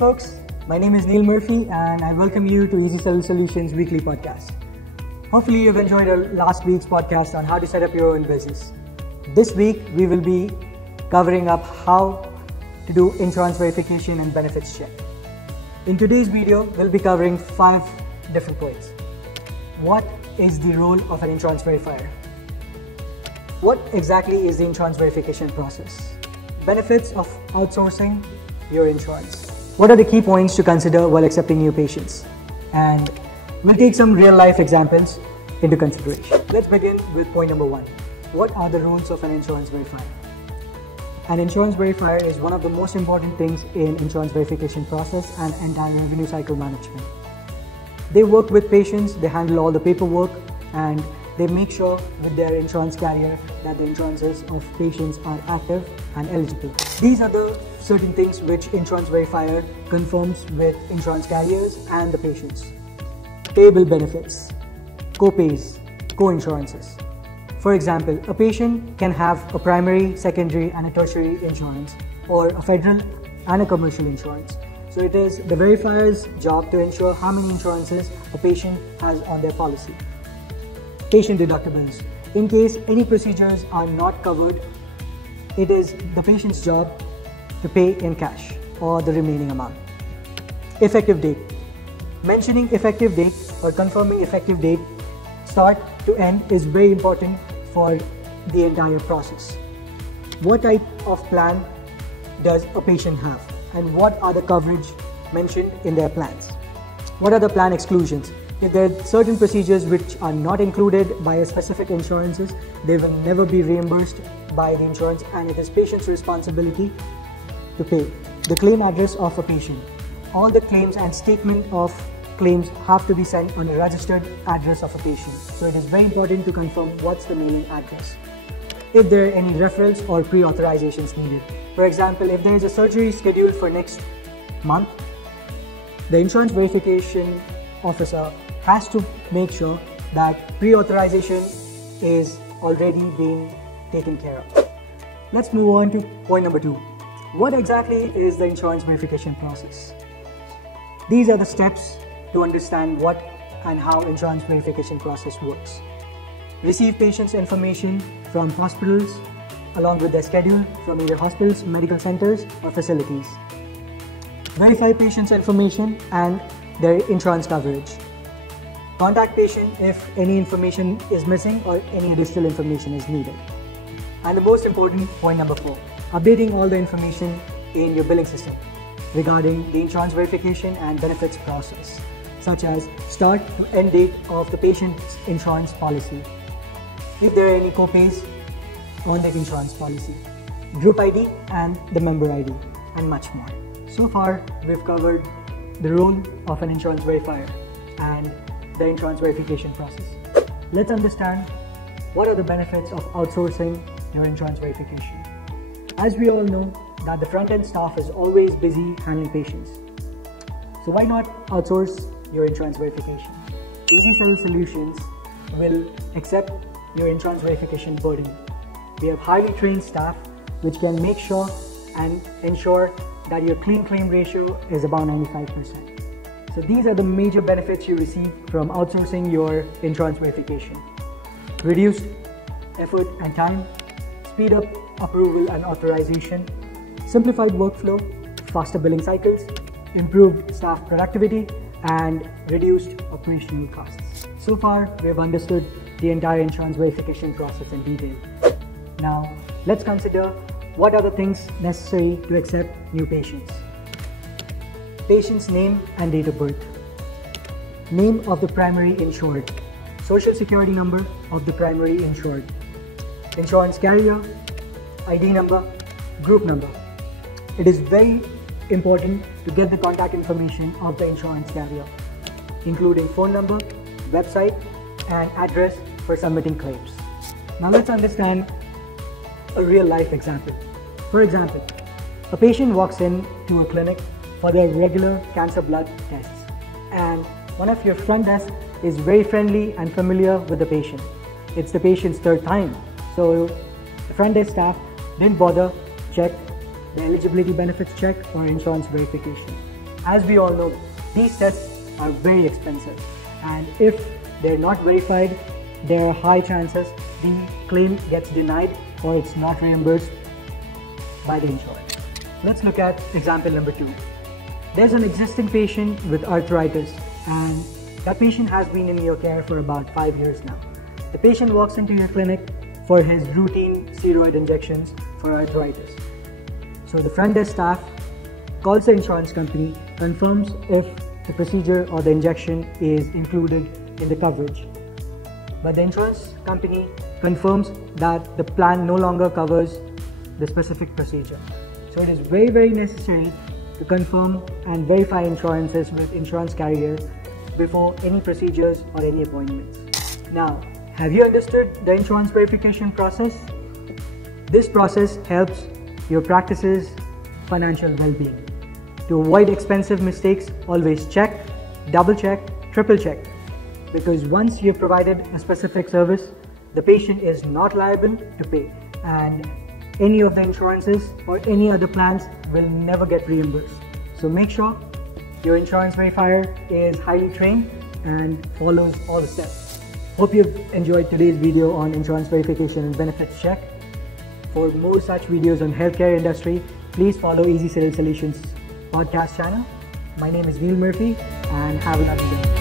folks. My name is Neil Murphy and I welcome you to Easy Sell Solutions weekly podcast. Hopefully you've enjoyed our last week's podcast on how to set up your own business. This week we will be covering up how to do insurance verification and benefits check. In today's video, we'll be covering 5 different points. What is the role of an insurance verifier? What exactly is the insurance verification process? Benefits of outsourcing your insurance. What are the key points to consider while accepting new patients? And we'll take some real life examples into consideration. Let's begin with point number 1. What are the roles of an insurance verifier? An insurance verifier is one of the most important things in insurance verification process and entire revenue cycle management. They work with patients, they handle all the paperwork, and they make sure with their insurance carrier that the insurances of patients are active and eligible. These are the certain things which insurance verifier confirms with insurance carriers and the patients. Payable benefits, co-pays, co-insurances. For example, a patient can have a primary, secondary and a tertiary insurance, or a federal and a commercial insurance. So it is the verifier's job to ensure how many insurances a patient has on their policy. Patient deductibles. In case any procedures are not covered, it is the patient's job to pay in cash or the remaining amount. Effective date. Mentioning effective date or confirming effective date start to end is very important for the entire process. What type of plan does a patient have and what are the coverage mentioned in their plans? What are the plan exclusions? If there are certain procedures which are not included by a specific insurances, they will never be reimbursed by the insurance and it is patient's responsibility to pay. The claim address of a patient. All the claims and statement of claims have to be sent on a registered address of a patient. So it is very important to confirm what's the mailing address. If there are any referrals or pre-authorizations needed. For example, if there is a surgery scheduled for next month, the insurance verification officer has to make sure that pre-authorization is already being taken care of. Let's move on to point number 2. What exactly is the insurance verification process? These are the steps to understand what and how insurance verification process works. Receive patients' information from hospitals along with their schedule from either hospitals, medical centers or facilities. Verify patients' information and their insurance coverage. Contact patient if any information is missing or any additional information is needed. And the most important point number 4, updating all the information in your billing system regarding the insurance verification and benefits process, such as start to end date of the patient's insurance policy, if there are any co-pays on the insurance policy, group ID and the member ID, and much more. So far, we've covered the role of an insurance verifier and the insurance verification process. Let's understand what are the benefits of outsourcing your insurance verification. As we all know that the front-end staff is always busy handling patients. So why not outsource your insurance verification? Easy Sell Solutions will accept your insurance verification burden. We have highly trained staff which can make sure and ensure that your clean claim ratio is about 95%. So these are the major benefits you receive from outsourcing your insurance verification. Reduced effort and time, speed up approval and authorization, simplified workflow, faster billing cycles, improved staff productivity, and reduced operational costs. So far, we have understood the entire insurance verification process in detail. Now, let's consider what are the things necessary to accept new patients. Patient's name and date of birth. Name of the primary insured. Social security number of the primary insured. Insurance carrier, ID number, group number. It is very important to get the contact information of the insurance carrier, including phone number, website, and address for submitting claims. Now let's understand a real life example. For example, a patient walks in to a clinic for their regular cancer blood tests, and one of your front desk is very friendly and familiar with the patient. It's the patient's 3rd time, so the front desk staff didn't bother check the eligibility benefits check or insurance verification. as we all know, these tests are very expensive, and if they're not verified, there are high chances the claim gets denied or it's not reimbursed by the insurer. Let's look at example number 2. There's an existing patient with arthritis, and that patient has been in your care for about 5 years now. The patient walks into your clinic for his routine steroid injections for arthritis. So the front desk staff calls the insurance company, confirms if the procedure or the injection is included in the coverage. But the insurance company confirms that the plan no longer covers the specific procedure. So it is very necessary to confirm and verify insurances with insurance carriers before any procedures or any appointments. Now, have you understood the insurance verification process? This process helps your practice's financial well-being. To avoid expensive mistakes, always check, double check, triple check. Because once you've provided a specific service, the patient is not liable to pay, and any of the insurances or any other plans will never get reimbursed. So make sure your insurance verifier is highly trained and follows all the steps. Hope you've enjoyed today's video on insurance verification and benefits check. For more such videos on healthcare industry, please follow Easy Sales Solutions podcast channel. My name is Neil Murphy, and have a nice day.